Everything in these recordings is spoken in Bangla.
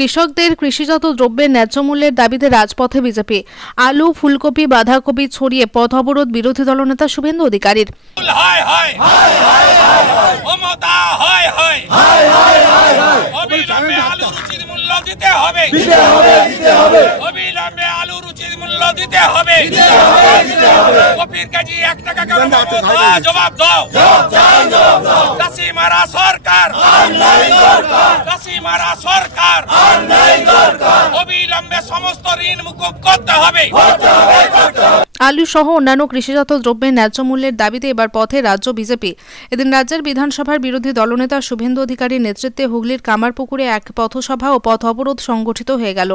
কৃষকদের কৃষিজাত দ্রব্যের ন্যায্য মূল্যের দাবিতে রাজপথে বিজেপি। আলু, ফুলকপি, বাঁধাকপি ছড়িয়ে পথ অবরোধ বিরোধী দলনেতা শুভেন্দু অধিকারীর। আলু সহ অন্যান্য কৃষিজাত দ্রব্যের ন্যায্য মূল্যের দাবিতে এবার পথে রাজ্য বিজেপি। এদিন রাজ্যের বিধানসভার বিরোধী দলনেতা শুভেন্দু অধিকারীর নেতৃত্বে হুগলির কামারপুকুরে এক পথসভা ও পথ অবরোধ সংগঠিত হয়ে গেল।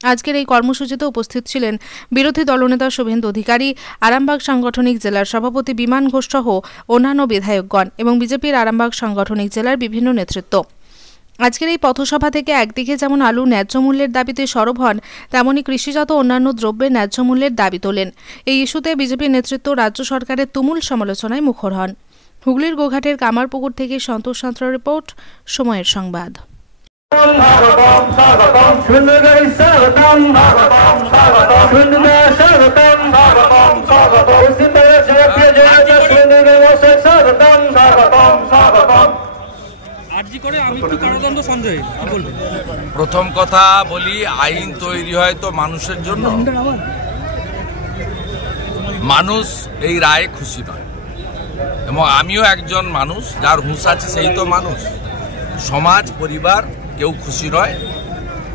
আজকের এই কর্মসূচিতে উপস্থিত ছিলেন বিরোধী দলনেতা শুভেন্দু অধিকারী, আরামবাগ সাংগঠনিক জেলার সভাপতি বিমান ঘোষ সহ অন্যান্য বিধায়কগণ এবং বিজেপির আরামবাগ সাংগঠনিক জেলার বিভিন্ন নেতৃত্ব। আজকের এই পথসভা থেকে একদিকে যেমন আলু ন্যায্য মূল্যের দাবিতে সরব হন, তেমনই কৃষিজাত অন্যান্য দ্রব্যের ন্যায্য মূল্যের দাবি তোলেন। এই ইস্যুতে বিজেপির নেতৃত্ব রাজ্য সরকারের তুমুল সমালোচনায় মুখর হন। হুগলির গোঘাটের কামারপুকুর থেকে সন্তোষ সাঁতরার রিপোর্ট, সময়ের সংবাদ। প্রথম কথা বলি, আইন তৈরি হয় তো মানুষের জন্য। মানুষ এই রায়ে খুশি নয় এবং আমিও একজন মানুষ, যার হুঁশ আছে সেই তো মানুষ। সমাজ, পরিবার কেউ খুশি নয়।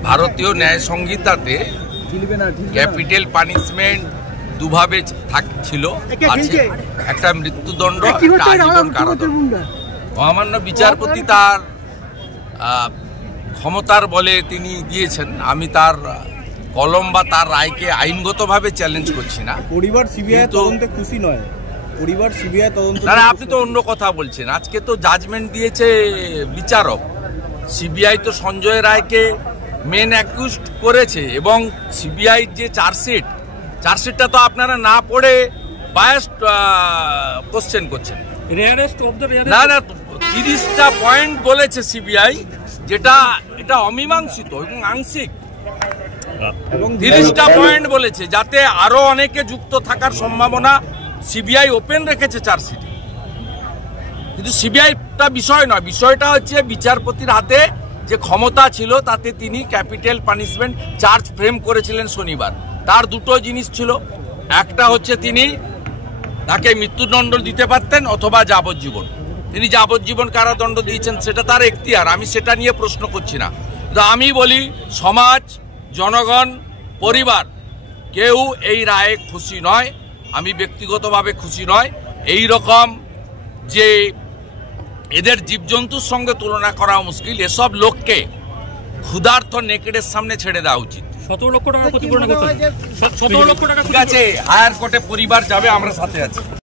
ভারতীয় ন্যায় সংহিতাতে ক্যাপিটাল পানিশমেন্ট দুভাবে ছিল, আছে একটা মৃত্যুদণ্ড, একটা আজীবন কারাদণ্ড। মহামান্য বিচারপতি তার ক্ষমতার বলে তিনি দিয়েছেন। আমি তার কলম বা তার রায়কে আইনগতভাবে চ্যালেঞ্জ করছি না। পরিবার সিবিআই তদন্তে খুশি নয়। পরিবার সিবিআই তদন্ত, না, আপনি তো অন্য কথা বলছেন। আজকে তো জাজমেন্ট দিয়েছে বিচারক। সিবিআই তো সঞ্জয় রায়কে মেন অ্যাকিউজড করেছে এবং সিবিআই যে চার্জশিটটা তো আপনারা না পড়ে বায়াসড কোশ্চেন করছেন। না না, 30টা পয়েন্ট বলেছে সিবিআই, যেটা এটা অমীমাংসিত এবং আংশিক। 30টা পয়েন্ট বলেছে, যাতে আরো অনেকে যুক্ত থাকার সম্ভাবনা সিবিআই ওপেন রেখেছে চার্জশিটে। কিন্তু সিবিআইটা বিষয় নয়, বিষয়টা হচ্ছে বিচারপতির হাতে যে ক্ষমতা ছিল তাতে তিনি ক্যাপিটাল পানিশমেন্ট চার্জ ফ্রেম করেছিলেন শনিবার। তার দুটো জিনিস ছিল, একটা হচ্ছে তিনি তাকে মৃত্যুদণ্ড দিতে পারতেন অথবা যাবজ্জীবন। তিনি যাবজ্জীবন কারাদণ্ড দিয়েছেন, সেটা তার এখতিয়ার, আমি সেটা নিয়ে প্রশ্ন করছি না। কিন্তু আমি বলি, সমাজ, জনগণ, পরিবার কেউ এই রায়ে খুশি নয়। আমি ব্যক্তিগতভাবে খুশি নয়। এই রকম যে এদের জীবজন্তুর সঙ্গে তুলনা করা মুশকিল, এসব লোককে ক্ষুধার্ত নেকেডের সামনে ছেড়ে দেওয়া উচিত। 17 লক্ষ টাকা ক্ষতিপূরণ করতে, 17 লক্ষ টাকা ঠিক আছে, হায়ার কোর্টে পরিবার যাবে, আমরা সাথে আছি।